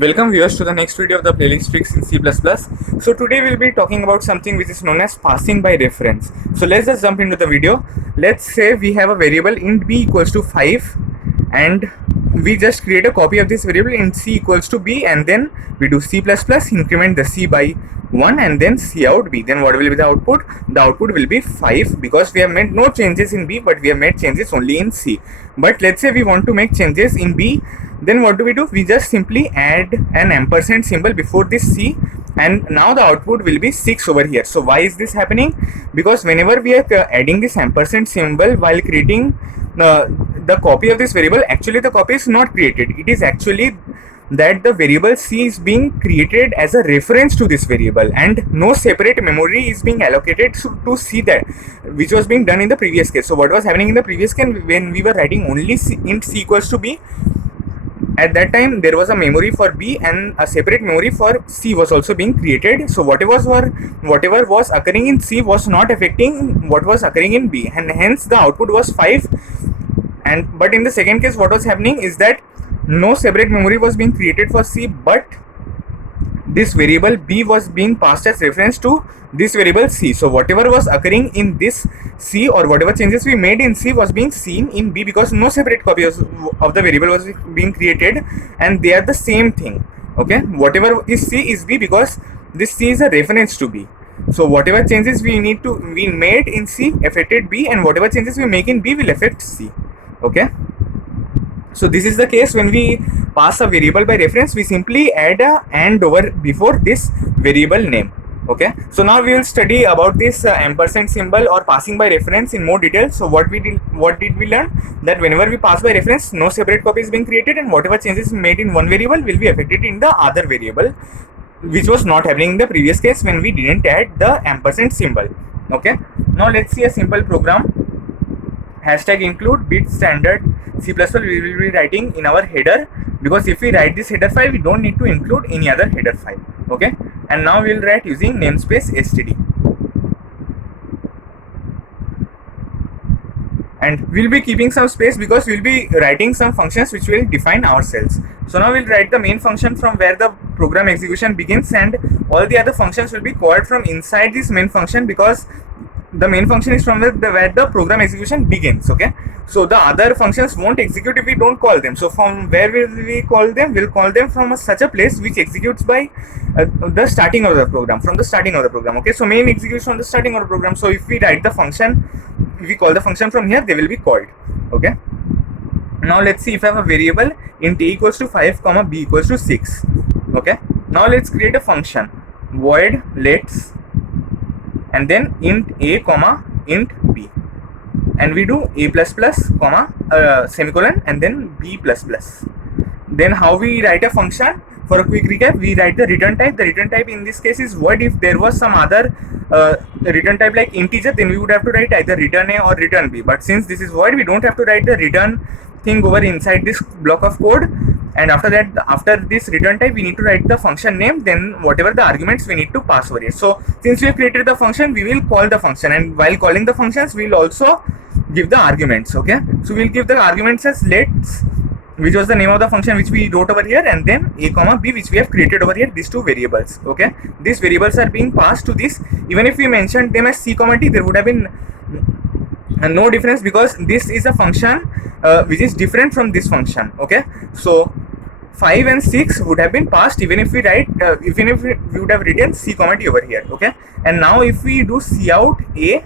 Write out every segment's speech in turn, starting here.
Welcome viewers to the next video of the playlist fix in C++. So today we'll be talking about something which is known as passing by reference. So let's just jump into the video. Let's say we have a variable int b equals to 5 and we just create a copy of this variable int c equals to b, and then we do C++, increment the c by 1 and then c out b. Then what will be the output? The output will be 5 because we have made no changes in b but we have made changes only in c. But let's say we want to make changes in b, then what do? We just simply add an ampersand symbol before this c, and now the output will be 6 over here. So why is this happening? Because whenever we are adding this ampersand symbol while creating the copy of this variable, actually the copy is not created. It is actually that the variable c is being created as a reference to this variable and no separate memory is being allocated to see that, which was being done in the previous case. So what was happening in the previous case when we were writing only int c equals to b? At that time there was a memory for b and a separate memory for c was also being created. So whatever was occurring in c was not affecting what was occurring in b, and hence the output was 5. But in the second case, what was happening is that no separate memory was being created for c, but this variable b was being passed as reference to this variable c. So whatever was occurring in this c or whatever changes we made in c was being seen in b because no separate copy of the variable was being created and they are the same thing. Okay, whatever is c is b because this c is a reference to b. So whatever changes we made in c affected b, and whatever changes we make in b will affect c. Okay, so this is the case when we pass a variable by reference. We simply add a and over before this variable name. Okay, so now we will study about this ampersand symbol or passing by reference in more detail. So what did we learn? That whenever we pass by reference, no separate copy is being created and whatever changes made in one variable will be affected in the other variable, which was not happening in the previous case when we didn't add the ampersand symbol. Okay, now let's see a simple program. Hashtag include bit standard C++ we will be writing in our header, because if we write this header file we don't need to include any other header file. Okay, and now we will write using namespace std, and we'll be keeping some space because we'll be writing some functions which will define ourselves. So now we'll write the main function from where the program execution begins, and all the other functions will be called from inside this main function because the main function is from where the program execution begins. Okay, so the other functions won't execute if we don't call them. So from where will we call them? We'll call them from such a place which executes by the starting of the program, from the starting of the program. Okay, so main executes from the starting of the program. So if we write the function, if we call the function from here, they will be called. Okay, now let's see if I have a variable int a equals to 5 comma b equals to 6. Okay, now let's create a function void let's and then int a comma int b, and we do a plus plus comma semicolon and then b plus plus. Then how we write a function? For a quick recap, we write the return type. The return type in this case is void. If there was some other return type like integer, then we would have to write either return a or return b, but since this is void we don't have to write the return thing over inside this block of code. And after that, after this return type, we need to write the function name, then whatever the arguments we need to pass over here. So since we have created the function, we will call the function, and while calling the functions we will also give the arguments. Okay, so we'll give the arguments as let's, which was the name of the function which we wrote over here, and then a comma b which we have created over here, these two variables. Okay, these variables are being passed to this. Even if we mentioned them as c comma t, there would have been no difference because this is a function which is different from this function. Okay, so 5 and 6 would have been passed even if we write even if we would have written c comma t over here. Okay, and now if we do c out a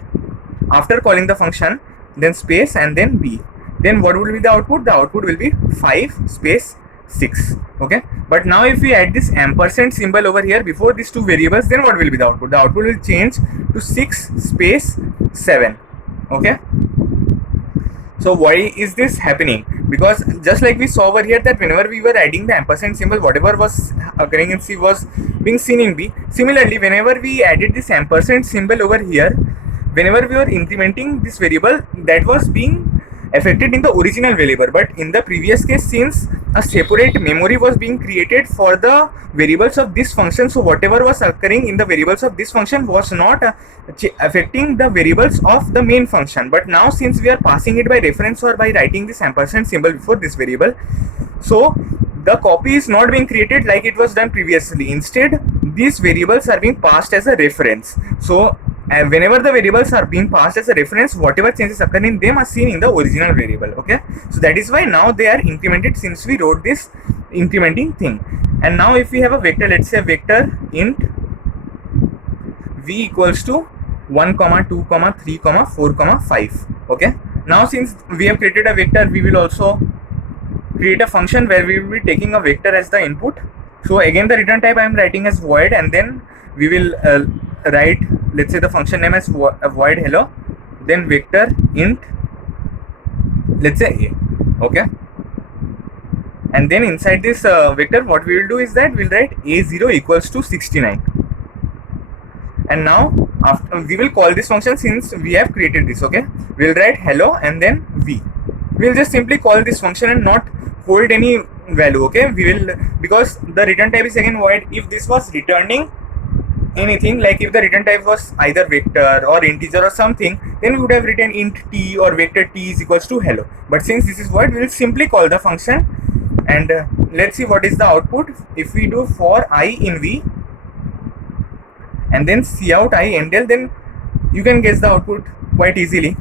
after calling the function, then space and then b, then what will be the output? The output will be 5 space 6. Okay, but now if we add this ampersand symbol over here before these two variables, then what will be the output? The output will change to 6 space 7. Okay, so why is this happening? Because just like we saw over here that whenever we were adding the ampersand symbol, whatever was occurring in c was being seen in b. Similarly, whenever we added this ampersand symbol over here, whenever we were incrementing this variable, that was being affected in the original variable, but in the previous case, since a separate memory was being created for the variables of this function, so whatever was occurring in the variables of this function was not affecting the variables of the main function. But now, since we are passing it by reference or by writing this ampersand symbol before this variable, so the copy is not being created like it was done previously. Instead, these variables are being passed as a reference. So whenever the variables are being passed as a reference, whatever changes occur in them are seen in the original variable. Okay, so that is why now they are incremented since we wrote this incrementing thing. And now if we have a vector, let's say vector int v equals to 1 comma 2 comma 3 comma 4 comma 5. Okay, now since we have created a vector, we will also create a function where we will be taking a vector as the input. So again, the return type I am writing as void, and then we will write, let's say the function name as void hello, then vector int, let's say a. Okay, and then inside this vector, what we will do is that we'll write a0 equals to 69. And now after we will call this function, since we have created this. Okay, we'll write hello and then v. We'll just simply call this function and not hold any value. Okay, we will, because the return type is again void. If this was returning anything, like if the return type was either vector or integer or something, then we would have written int t or vector t is equals to hello. But since this is void, we will simply call the function. And let's see what is the output. If we do for I in v and then cout I endl, then you can guess the output quite easily.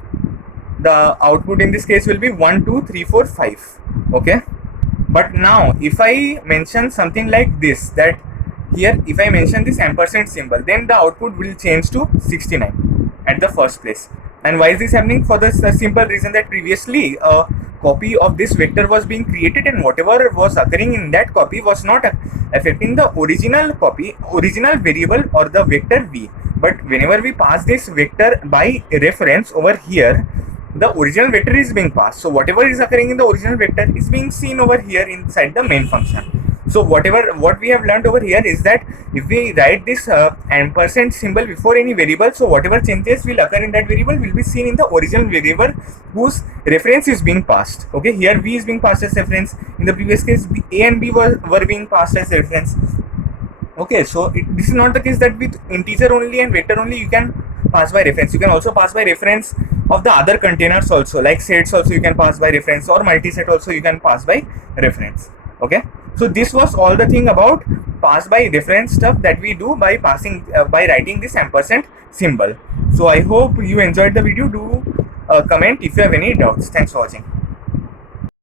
The output in this case will be 1 2 3 4 5. Okay, but now if I mention something like this, that here if I mention this ampersand symbol, then the output will change to 69 at the first place. And why is this happening? For the simple reason that previously a copy of this vector was being created, and whatever was occurring in that copy was not affecting the original copy, original variable or the vector v. But whenever we pass this vector by reference over here, the original vector is being passed. So whatever is occurring in the original vector is being seen over here inside the main function. So what we have learned over here is that if we write this ampersand symbol before any variable, so whatever changes will occur in that variable will be seen in the original variable whose reference is being passed. Okay, here v is being passed as reference. In the previous case, a and b were being passed as reference. Okay, so this is not the case that with integer only and vector only you can pass by reference. You can also pass by reference of the other containers also, like sets also you can pass by reference, or multiset also you can pass by reference. Okay, so this was all the thing about pass by reference stuff that we do by passing by writing this ampersand symbol. So I hope you enjoyed the video. Do comment if you have any doubts. Thanks for watching.